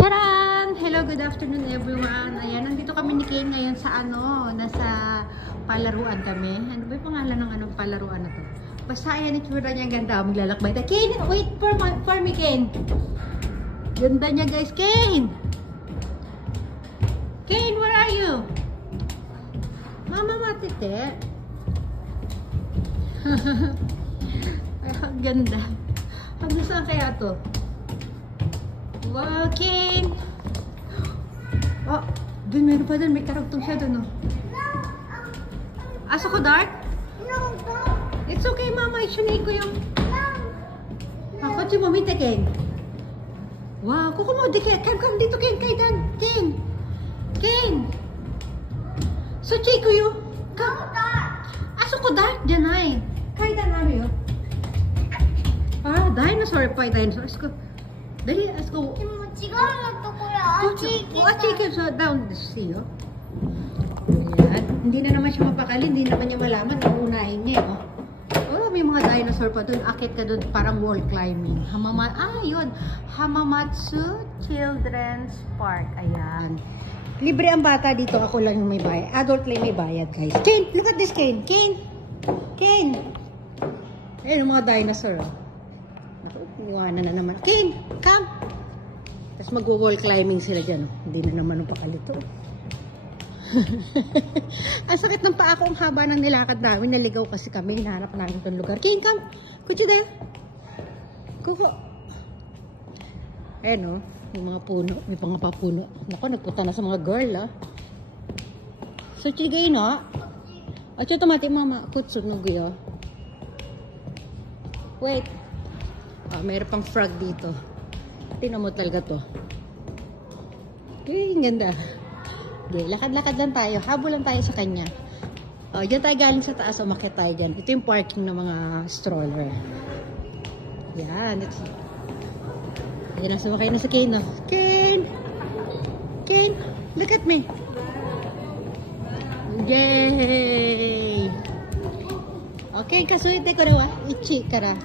Charan! Hello, good afternoon everyone. Ayan, nandito kami ni Kane ngayon sa nasa palaruan kami. Ano ba yung pangalan ng anong palaruan na to? Basta ayan, itsura niya, ganda. Maglalakbay tayo. Kane, wait for me, Kane. Ganda niya, guys. Kane! Kane, where are you? Mama, matite. Ay, ang ganda. Hanggang saan kaya to? Wow, Kane! Oh, dun meron pa dun. May karugtong siya dun, oh. Aso ko, Dart? No, don't. It's okay, Mama. Isunay ko yung... Ako, tumamita, Kane. Wow, kuko mo. Come dito, Kane. Kay Dan. Kane. Kane. So, Chico, yung... Aso ko, Dart? Diyan ay. Kay Dan, Mario. Ah, dinosaur pa. Dinosaur. Asko. Dali, asko. Chicken, so down the sea, oh. Ayan. Hindi na naman siya mapakali, hindi naman niya malaman. Uunahin niya, oh. Oh, may mga dinosaur pa dun. Akit ka dun, parang wall climbing. Yun. Hamamatsu Children's Park. Ayan. Libre ang bata dito. Ako lang yung may bayad. Adult lang may bayad, guys. Kane, look at this, Kane. Kane. Kane. Ayan, yung mga dinosaur, oh. Iwanan na naman. Kane, come! Tapos mag-wall climbing sila dyan. Oh. Hindi na naman ang pakalito. Ang sakit ng paa ko. Ang haba ng nilakad namin. Naligaw kasi kami. Hinahanap namin itong lugar. Kane, come! Kuchi there. Kuko. Ayan, oh. Yung mga puno. May mga papuno. Naku, nagpunta na sa mga girl, ah. So, chigay, no? O, chutomati, mama. Kutsunog, oh. Wait. Mayroon pang frog dito. Tingnan mo talaga to. Okay, ganda. Okay, lakad-lakad lang tayo. Habol lang tayo sa kanya. Diyan tayo galing sa taas. Umakyat tayo dyan. Ito yung parking ng mga stroller. Yan. Ayan, sumakay na sa Kane. No? Kane! Kane! Look at me! Yay! Okay, kasuite ko na wa. Ichi kara.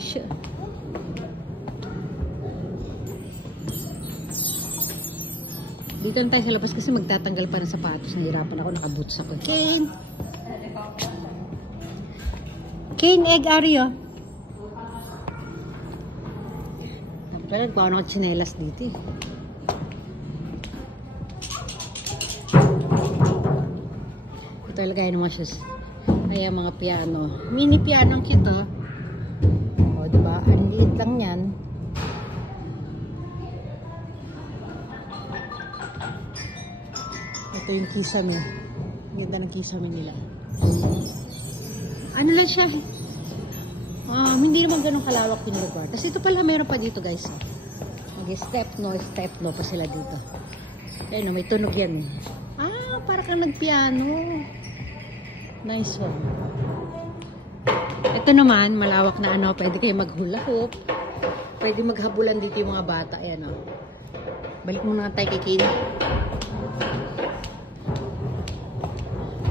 Sure. Dito na tayo sa labas kasi magtatanggal pa ng sapatos. Nahirapan ako, nakaboots ako. Kane! Kane, egg, Ario. Pero nagpawan ako tsinelas dito, eh. Ito ilagay naman siya. Ayan, mga piano. Mini piano ang kito. Diba? Ang liit lang yan. Ito yung kisame. Ganda ng kisame nila. Ano lang siya? Hindi naman ganun kalawak yung lugar. Tapos ito pala meron pa dito, guys. Step no pa sila dito. Ayun, may tunog yan, eh. Para kang nagpiano. Nice one. Ito naman, malawak na ano, pwede kayo maghula hoop. Pwede maghabulan dito yung mga bata. Ayan, oh. Balik muna tayo kay Kane.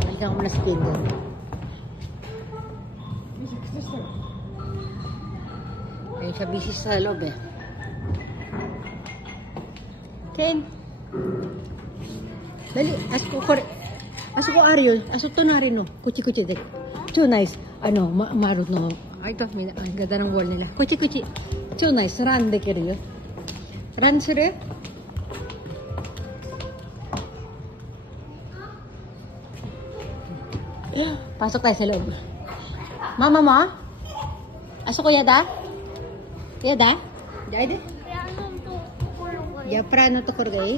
Balikan ko muna si Kane doon. Ayun siya, busy sa loob, eh. Kane. Dali, aso ko Ariel. Aso to na rin, no. Kuchi-kuchi din. Too nice. Marot no. Ay, ito. Ang ganda ng wall nila. Kuchi-kuchi. Too nice. Run de kiriyo. Run sure. Pasok tayo sa loob. Mama mo? Aso ko yada? Yada? Yada? Ya prano to kurgay.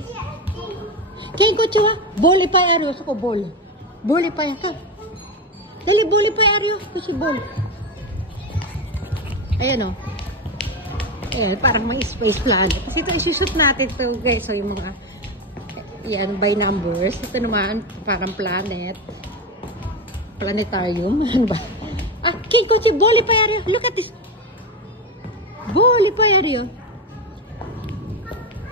Kaya kuchi wa? Boli pa yaro. Aso ko bol. Boli pa yaka. Dali, boli pa Ario. Kasi bol. Ayan, o. Ayan, parang may space planet. Kasi ito, isushoot natin ito, guys. So, yung mga, yan, by numbers. Ito naman, parang planet. Planetarium. Ano ba? King Kochi, boli pa Ario. Look at this. Boli pa Ario.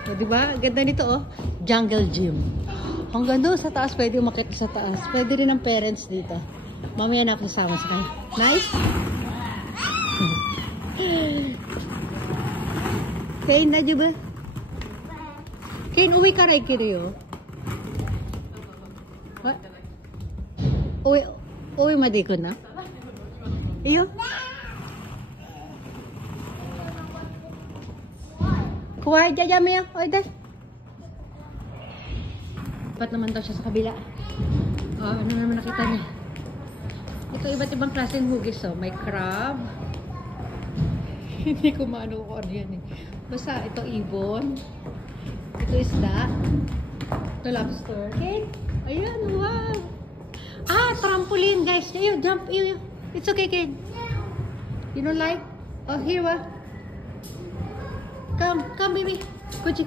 O, diba? Ganda nito, oh. Jungle gym. Hanggang doon sa taas, pwede umakit sa taas. Pwede rin ang parents dito. Mamaya na ako kasama sa kanya. Nice? Kaya na, diba? Kane, uwi ka rin, Kiryo. What? Uwi madiko na? Iyo? Kuha, jajami yan. Oy, day. Dapat naman daw siya sa kabila. Oh, ano naman nakita niya? Ito, iba't ibang klaseng hugis, oh. May crab. Hindi ko maano ko ano yan, eh. Basta, ito ibon. Ito isda. Ito lobster. Okay? Ayan, wow. Ah, trampoline, guys. Ayun, jump. Ayun. It's okay, Ken. You don't like? Oh, here, what? Come, baby. Kuchi.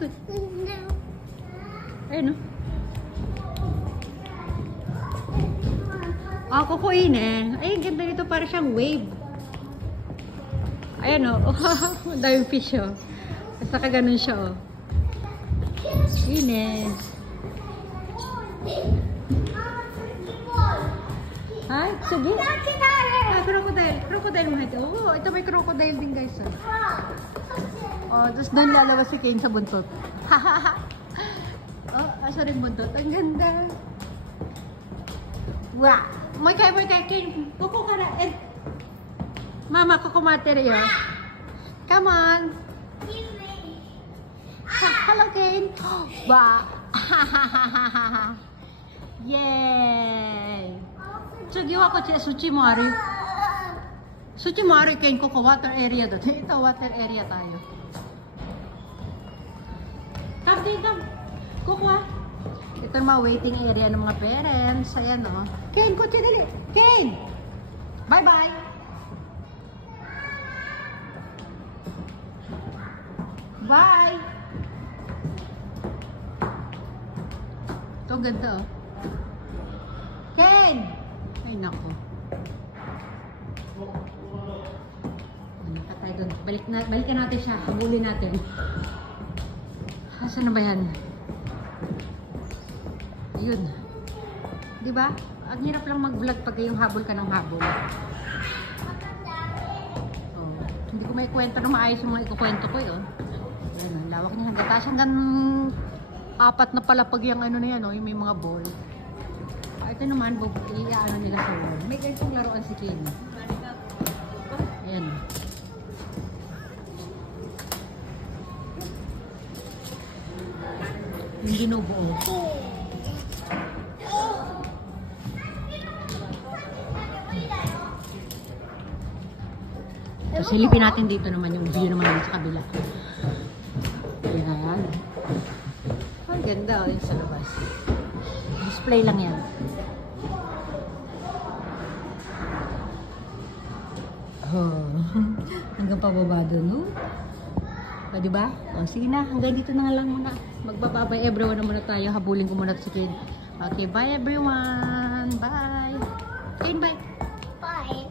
Ayun, no? Ah, kukuin, eh. Ay, ganda nito. Para siyang wave. Ayan, oh. Daming fish, oh. Basta ka ganun siya, oh. Yun, eh. Ay, sige. Ah, crocodile. Crocodile mo ito. Oh, ito may crocodile din, guys. Oh, tapos doon lalabas si Kane sa buntot. Oh, asa rin buntot. Ang ganda. Wow. May kaya, Kane. Kuko ka na. Mama, kukumateriyo. Come on. Hello, Kane. Ba. Yay. Sugiwa ko siya Suchimari. Suchimari, Kane, kuko water area doon. Ito, water area tayo. Come, Kane. Kuko, ha? Ito yung mga waiting area ng mga parents. Ayan, o. Kane, kutsi dali. Kane! Bye-bye! Bye! Ito, ganda, o. Kane! Ay, naku. Ano ka tayo doon? Balikan natin siya. Habulin natin. Asan na ba yan? Yun. Diba? Ang hirap lang mag-vlog pag yung habol ka ng habol. Oh, hindi ko may kwento na maayos yung mga ikukwento ko yun. Ayan, lawak niya hanggang taas. Hanggang 4 na palapag yung ano na yan, oh, yung may mga ball. Ito naman, i-ano nila sa wall. May ganitong laruan si Kim. Ayan. Yung binubuo. So, silipin natin dito naman yung view naman sa kabila. Ayan. Ang ganda, oh, yung sa labas. Display lang yan. Oh. Hanggang pababa doon, oh. O, diba? O, sige na. Hanggang dito na nga lang muna. Magbababay everyone na muna tayo. Habulin ko muna si Kid. Okay, bye everyone. Bye. Kid, bye. Bye.